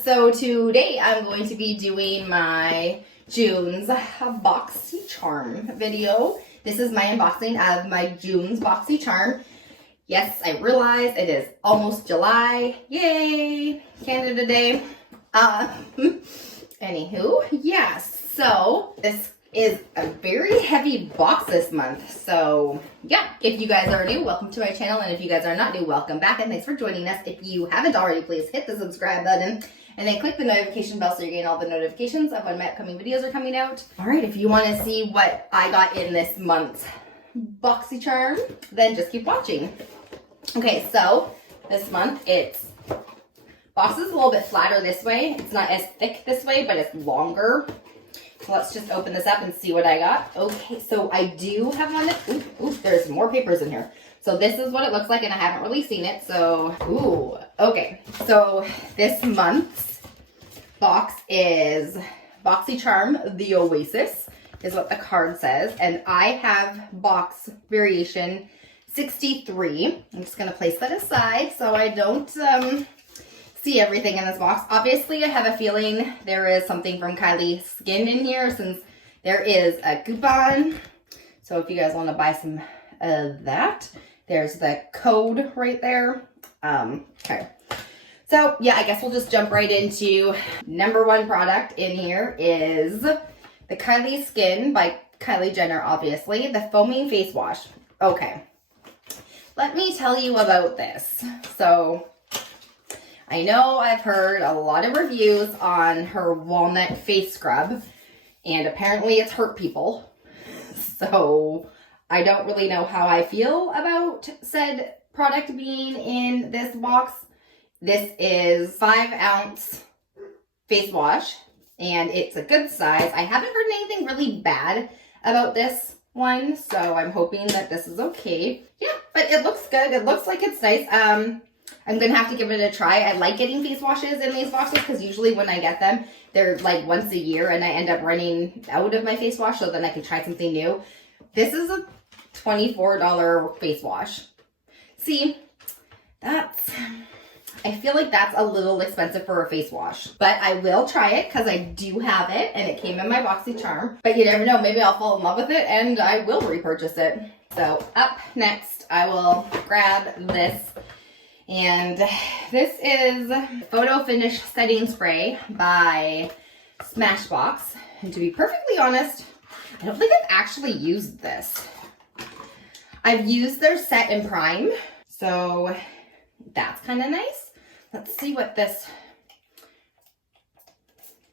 So today I'm going to be doing my June's boxycharm video. This is my unboxing of my June's boxycharm. Yes, I realize it is almost July. Yay! Canada Day. Anywho, yes. So this is a very heavy box this month. So yeah, if you guys are new, welcome to my channel. And if you guys are not new, welcome back and thanks for joining us. If you haven't already, please hit the subscribe button and then click the notification bell so you're getting all the notifications of when my upcoming videos are coming out. All right, if you want to see what I got in this month's boxycharm, then just keep watching. Okay, so this month it's box is a little bit flatter this way. It's not as thick this way, but it's longer. So let's just open this up and see what I got. Okay, so I do have one that, there's more papers in here. So this is what it looks like and I haven't really seen it. So, okay. So this month's box is boxycharm, the Oasis is what the card says. And I have box variation 63. I'm just gonna place that aside so I don't, see everything in this box. Obviously, I have a feeling there is something from Kylie Skin in here since there is a coupon. So if you guys want to buy some of that, there's the code right there. Okay. So yeah, I guess we'll just jump right into number one product in here is the Kylie Skin by Kylie Jenner, obviously, the foaming face wash. Okay. Let me tell you about this. So I know I've heard a lot of reviews on her walnut face scrub, and apparently it's hurt people. So I don't really know how I feel about said product being in this box. This is 5-ounce face wash, and it's a good size. I haven't heard anything really bad about this one, so I'm hoping that this is okay. Yeah, but it looks good. It looks like it's nice. I'm going to have to give it a try. I like getting face washes in these boxes because usually when I get them, they're like once a year and I end up running out of my face wash, so then I can try something new. This is a $24 face wash. See, I feel like that's a little expensive for a face wash, but I will try it because I do have it and it came in my boxycharm. But you never know, maybe I'll fall in love with it and I will repurchase it. So up next, I will grab this. And this is Photo Finish Setting Spray by Smashbox. And to be perfectly honest, I don't think I've actually used this. I've used their Set and Prime, so that's kind of nice. Let's see what this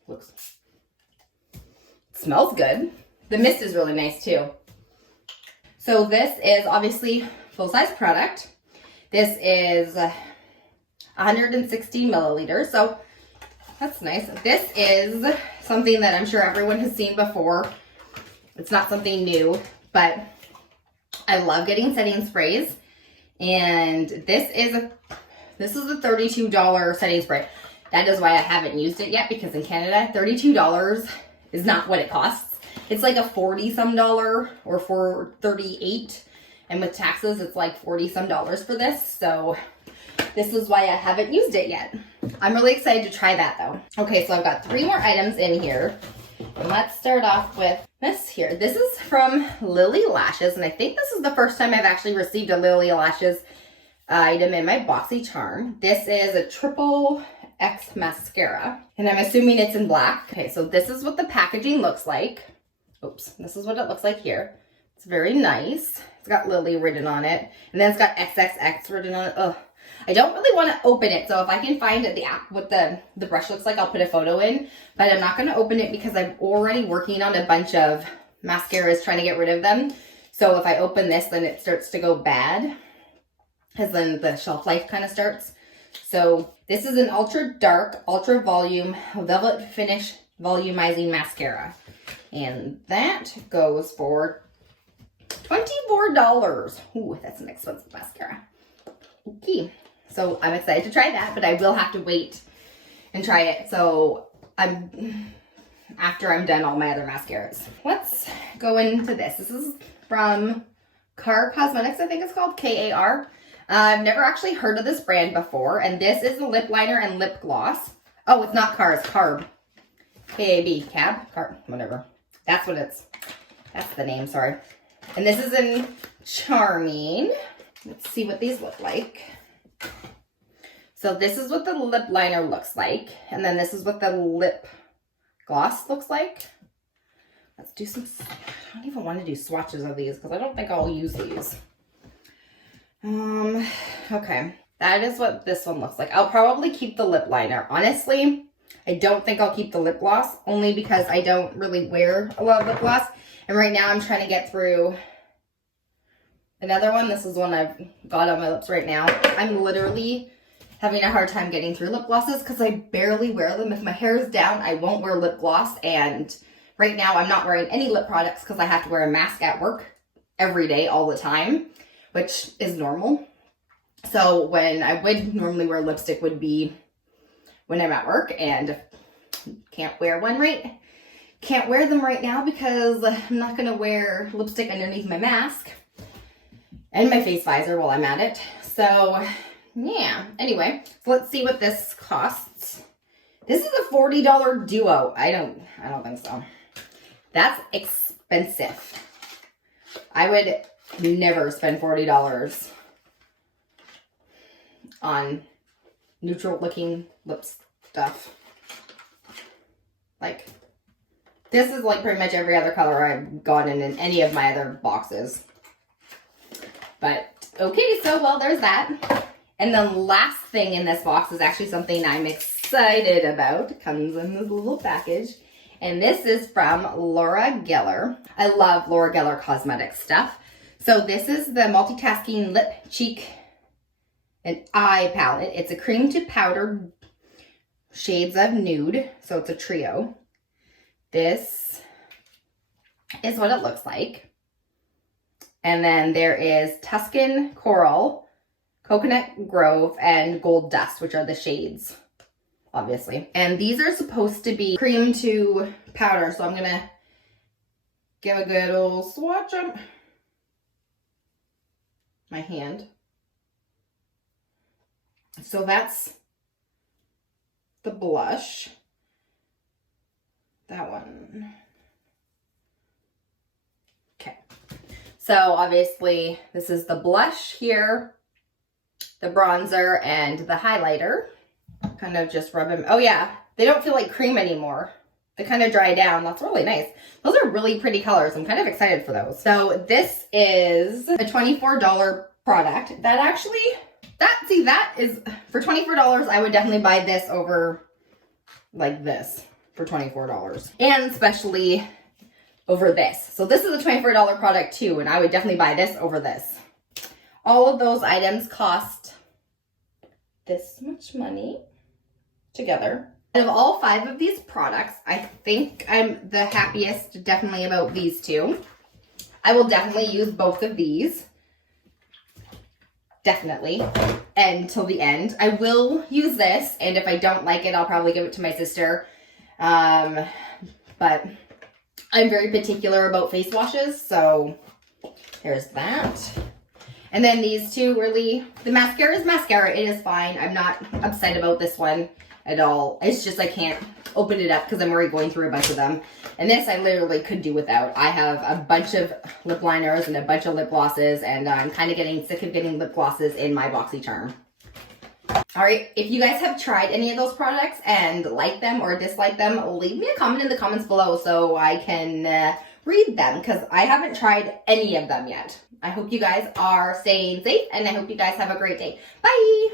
looks. It smells good. The mist is really nice too. So this is obviously full-size product. This is 160 milliliters, so that's nice. This is something that I'm sure everyone has seen before. It's not something new, but I love getting setting sprays. And this is a $32 setting spray. That is why I haven't used it yet, because in Canada, $32 is not what it costs. It's like a 40-some dollar or for $38. And with taxes, it's like $40-some for this. So this is why I haven't used it yet. I'm really excited to try that though. Okay, so I've got 3 more items in here. And let's start off with this here. This is from Lilly Lashes. And I think this is the first time I've actually received a Lilly Lashes item in my boxycharm. This is a triple X mascara. And I'm assuming it's in black. Okay, so this is what the packaging looks like. Oops, this is what it looks like here. It's very nice. It's got Lilly written on it. And then it's got XXX written on it. Ugh. I don't really want to open it. So if I can find the app, what the brush looks like, I'll put a photo in. But I'm not going to open it because I'm already working on a bunch of mascaras trying to get rid of them. So if I open this, then it starts to go bad. Because then the shelf life kind of starts. So this is an ultra dark, ultra volume, velvet finish volumizing mascara. And that goes for $24. Ooh, that's an expensive mascara. Okay, so I'm excited to try that, but I will have to wait and try it. So after I'm done all my other mascaras. Let's go into this. This is from Kar Cosmetics, I think it's called, K-A-R. I've never actually heard of this brand before, and this is the lip liner and lip gloss. Oh, it's not car, it's carb. K-A-B, cab, carb, whatever. That's what it's, that's the name, sorry. And this is in Charming. Let's see what these look like. So this is what the lip liner looks like. And then this is what the lip gloss looks like. Let's do some, I don't even want to do swatches of these because I don't think I'll use these. Okay. That is what this one looks like. I'll probably keep the lip liner. Honestly, I don't think I'll keep the lip gloss only because I don't really wear a lot of lip gloss. And right now I'm trying to get through another one. This is one I've got on my lips right now. I'm literally having a hard time getting through lip glosses because I barely wear them. If my hair is down, I won't wear lip gloss. And right now I'm not wearing any lip products because I have to wear a mask at work every day, all the time, which is normal. So when I would normally wear lipstick would be when I'm at work, and can't wear them right now because I'm not going to wear lipstick underneath my mask and my face visor while I'm at it. So yeah, anyway, so let's see what this costs. This is a $40 duo. I don't think so. That's expensive. I would never spend $40 on neutral looking lip stuff. Like, this is like pretty much every other color I've gotten in any of my other boxes. But okay, so well, there's that. And the last thing in this box is actually something I'm excited about. It comes in this little package. And this is from Laura Geller. I love Laura Geller cosmetic stuff. So this is the multitasking lip, cheek, and eye palette. It's a cream to powder shades of nude. So it's a trio. This is what it looks like. And then there is Tuscan Coral, Coconut Grove, and Gold Dust, which are the shades, obviously. And these are supposed to be cream to powder. So I'm going to give a good old swatch on my hand. So that's the blush. That one. Okay. So obviously this is the blush here, the bronzer, and the highlighter. Kind of just rub them. Oh yeah, they don't feel like cream anymore. They kind of dry down. That's really nice. Those are really pretty colors. I'm kind of excited for those. So this is a $24 product. That actually, that is, for $24, I would definitely buy this over like this for $24. And especially over this. So this is a $24 product too, and I would definitely buy this over this. All of those items cost this much money together. Out of all 5 of these products, I think I'm the happiest definitely about these 2. I will definitely use both of these. Definitely. Until the end. I will use this, and if I don't like it, I'll probably give it to my sister. But I'm very particular about face washes, so there's that. And then these 2 really, the mascara is mascara. It is fine. I'm not upset about this one at all. It's just I can't open it up because I'm already going through a bunch of them. And this I literally could do without. I have a bunch of lip liners and a bunch of lip glosses, and I'm kind of getting sick of getting lip glosses in my boxycharm. All right, if you guys have tried any of those products and like them or dislike them, leave me a comment in the comments below so I can read them, because I haven't tried any of them yet. I hope you guys are staying safe, and I hope you guys have a great day. Bye!